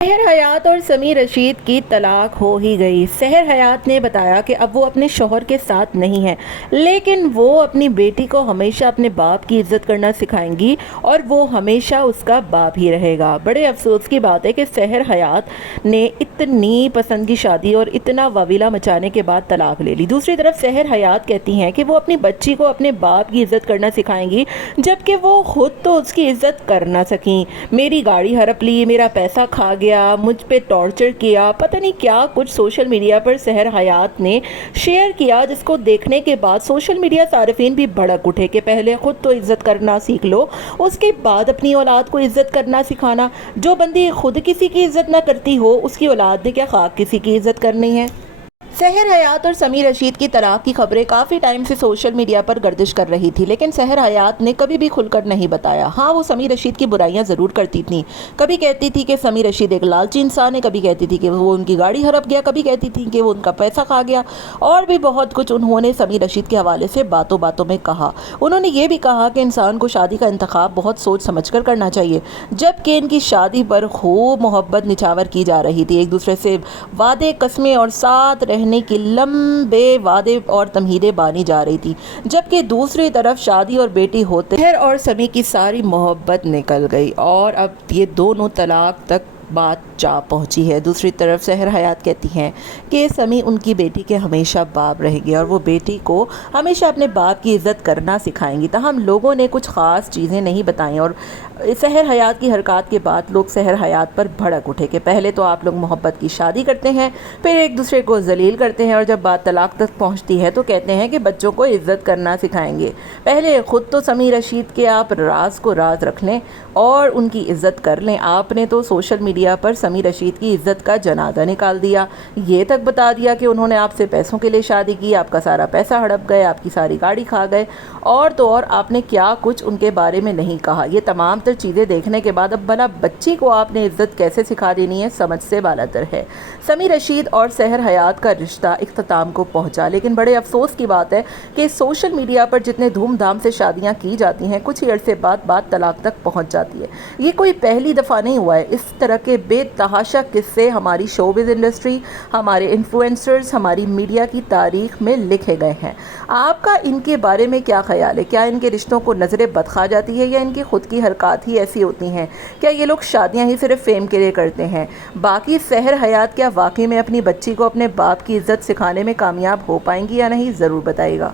सहर हयात और समीर रशीद की तलाक हो ही गई। सहर हयात ने बताया कि अब वो अपने शौहर के साथ नहीं है, लेकिन वो अपनी बेटी को हमेशा अपने बाप की इज्जत करना सिखाएंगी और वो हमेशा उसका बाप ही रहेगा। बड़े अफसोस की बात है कि सहर हयात ने इतनी पसंद की शादी और इतना वाविला मचाने के बाद तलाक ले ली। दूसरी तरफ सहर हयात कहती हैं कि वो अपनी बच्ची को अपने बाप की इज्जत करना सिखाएंगी, जबकि वो खुद तो उसकी इज्जत कर ना सकी। मेरी गाड़ी हड़प ली, मेरा पैसा खा गया, मुझ पे टॉर्चर किया, पता नहीं क्या कुछ सोशल मीडिया पर सहर हयात ने शेयर किया, जिसको देखने के बाद सोशल मीडिया सार्फिन भी भड़क उठे कि पहले खुद तो इज्जत करना सीख लो, उसके बाद अपनी औलाद को इज्जत करना सिखाना। जो बंदी खुद किसी की इज्जत ना करती हो, उसकी औलाद ने क्या खाक किसी की इज्जत करनी है। सहर हयात और समीर रशीद की तलाक की खबरें काफ़ी टाइम से सोशल मीडिया पर गर्दिश कर रही थी, लेकिन सहर हयात ने कभी भी खुलकर नहीं बताया। हाँ, वो समीर रशीद की बुराइयां ज़रूर करती थी। कभी कहती थी कि समीर रशीद एक लालची इंसान है, कभी कहती थी कि वो उनकी गाड़ी हड़प गया, कभी कहती थी कि वो उनका पैसा खा गया, और भी बहुत कुछ उन्होंने समीर रशीद के हवाले से बातों बातों में कहा। उन्होंने ये भी कहा कि इंसान को शादी का इंतखाब बहुत सोच समझ कर करना चाहिए, जबकि इनकी शादी पर खूब मोहब्बत निछावर की जा रही थी। एक दूसरे से वादे, कस्में और साथ रहने की लंबे वादे और तमहीदें बानी जा रही थी, जबकि दूसरी तरफ शादी और बेटी होते सहर और समी की सारी मोहब्बत निकल गई और अब ये दोनों तलाक तक बात जा पहुंची है। दूसरी तरफ सहर हयात कहती हैं कि समी उनकी बेटी के हमेशा बाप रहेंगे और वो बेटी को हमेशा अपने बाप की इज़्ज़त करना सिखाएंगी। ताहम लोगों ने कुछ ख़ास चीज़ें नहीं बताई और सहर हयात की हरकत के बाद लोग सहर हयात पर भड़क उठे कि पहले तो आप लोग मोहब्बत की शादी करते हैं, फिर एक दूसरे को जलील करते हैं, और जब बात तलाक तक पहुँचती है तो कहते हैं कि बच्चों को इज़्ज़त करना सिखाएंगे। पहले ख़ुद तो समीर रशीद के आप राज को राज रख लें और उनकी इज़्ज़त कर लें। आपने तो सोशल मीडिया पर समीर रशीद की इज़्ज़त का जनाजा निकाल दिया, ये तक बता दिया कि उन्होंने आपसे पैसों के लिए शादी की, आपका सारा पैसा हड़प गए, आपकी सारी गाड़ी खा गए, और तो और आपने क्या कुछ उनके बारे में नहीं कहा। ये तमाम तर चीज़ें देखने के बाद अब भला बच्ची को आपने इज़्ज़त कैसे सिखा देनी है, समझ से बालातर है। समीर रशीद और सहर हयात का रिश्ता इख्तिताम को पहुंचा, लेकिन बड़े अफसोस की बात है कि सोशल मीडिया पर जितने धूमधाम से शादियां की जाती हैं, कुछ ही अरसे बाद बात तलाक तक पहुंच जाती है। ये कोई पहली दफ़ा नहीं हुआ है। इस तरह के बेतहाशा किस्से हमारी शोबिज़ इंडस्ट्री, हमारे इन्फ्लुएंसर्स, हमारी मीडिया की तारीख में लिखे गए हैं। आपका इनके बारे में क्या ख्याल है? क्या इनके रिश्तों को नज़रें बद खा जाती है या इनकी खुद की हरकत ही ऐसी होती हैं? क्या ये लोग शादियां ही सिर्फ फेम के लिए करते हैं? बाकी सहर हयात क्या वाकई में अपनी बच्ची को अपने बाप की इज़्ज़त सिखाने में कामयाब हो पाएंगी या नहीं, ज़रूर बताइएगा।